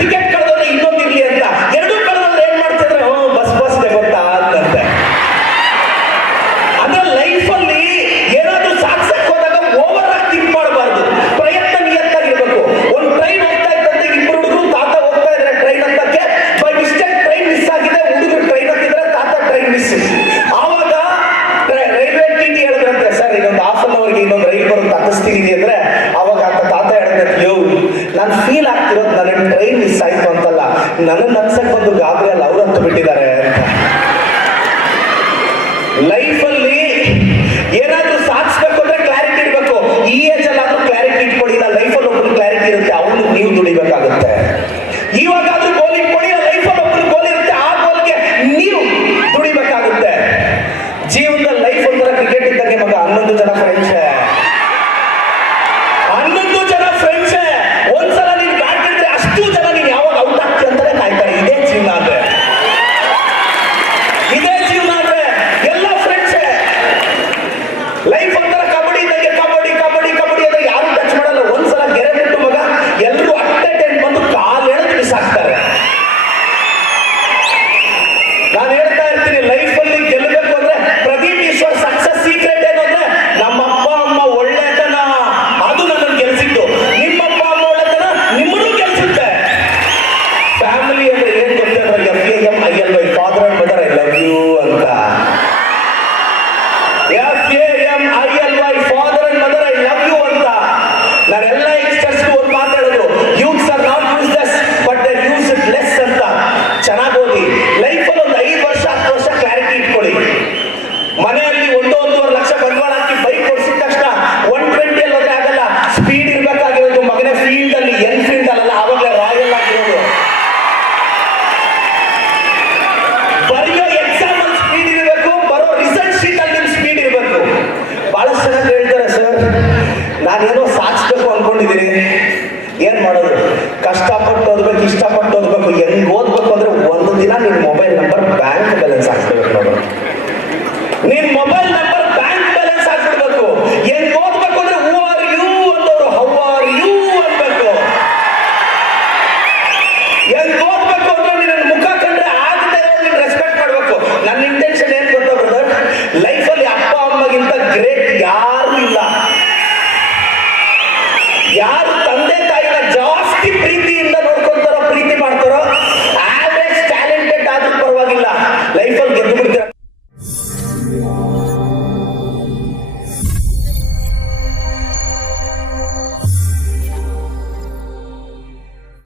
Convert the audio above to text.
Ticket ಕಳೆದ್ರೆ ಇನ್ನೊಂದಿರ್ಲಿ ಅಂತ. ಎರಡು ಕಳೆದ್ರೆ ಏನ್ ಮಾಡ್ತಿದ್ರೆ? ಓ, ಬಸ್ ಬಸ್ ಗೊತ್ತಾ ಅಂತಂತೆ. ಲೈಫ್ ಲೈಫಲ್ಲಿ ಏನಾದ್ರೂ ಸಾಧಿಸಕ್ ಹೋದಾಗ ಓವರ್ ಆಗಿ ಥಿಂಕ್ ಮಾಡಬಾರ್ದು. ಪ್ರಯತ್ನ ನಿಯತ್ತಾಗಿರ್ಬೇಕು ಒಂದು ಟ್ರೈನ್ ಹೋಗ್ತಾ ಇದ್ದಂತೆ ಇಬ್ಬರು ಹುಡುಗರು ತಾತ ಹೋಗ್ತಾ ಇದ್ರೆ ಟ್ರೈನ್ ಅಂತಕ್ಕೆ ಬೈ ಮಿಸ್ಟೇಕ್ ಟ್ರೈನ್ ಮಿಸ್ ಆಗಿದೆ, ಹುಡುಗರು ಟ್ರೈನ್ ಹತ್ತಿದ್ರೆ ತಾತ ಟ್ರೈನ್ ಮಿಸ್ ಆವಾಗ ರೈಲ್ವೆ ಟಿ ಹೇಳಿದ್ರಂತೆ, ಸರ್ ಇನ್ನೊಂದು ಹಾಫ್ ಅನ್ ಅವರ್ಗೆ ಇನ್ನೊಂದು ರೈಲ್ ಬರುತ್ತೆ ಹತ್ತಿಸ್ತೀನಿ ಇವತ್ತು ನನ್ನ ಟ್ರೈನ್ ಮಿಸ್ ಆಯ್ತು ಅಂತಲ್ಲ ನನ್ನ ನಗ್ಸಕ್ ಬಂದು ಗಾಬರಿ ಅಲ್ಲ ಅವ್ರು ಅಂತ ಬಿಟ್ಟಿದ್ದಾರೆ ಲೈಫ್ ಅಲ್ಲಿ ಏನಾದ್ರೂ ಸಾಧಿಸ್ಬೇಕು ಅಂದ್ರೆ ಕ್ಲಾರಿಟಿ ಇರ್ಬೇಕು ಈ ಏಜ್ ಅಲ್ಲಾದ್ರೂ ಕ್ಲಾರಿಟಿ ಇಟ್ಕೊಳ್ಳಿ, ಇಲ್ಲ ಲೈಫ್ ಅಲ್ಲಿ ಒಬ್ಬರು ಕ್ಲಾರಿಟಿ ಇರುತ್ತೆ, ಅವನು ನೀವು ದುಡಿಬೇಕಾಗುತ್ತೆ. ಇವಾಗಾದ್ರೂ ಗೋಲ್ ಇಟ್ಕೊಳ್ಳಿ ಲೈಫ್ ಅಲ್ಲಿ ಒಬ್ಬರು ಗೋಲ್ ಇರುತ್ತೆ, ಆ ಗೋಲ್ಗೆ ನೀವು ದುಡಿಬೇಕಾಗುತ್ತೆ. ಜೀವನದ ಲೈಫ್ ಒಂಥರ ಕ್ರಿಕೆಟ್ ಇದ್ದಂಗೆ ಮಗ, ಹನ್ನೊಂದು ಜನ ಫ್ರೆಂಡ್ಸ್ ಏನ್ ಮಾಡೋದು? ಕಷ್ಟಪಟ್ಟು ಓದ್ಬೇಕು ಇಷ್ಟಪಟ್ಟು ಓದ್ಬೇಕು ಹೆಂಗ್ ಓದ್ಬೇಕು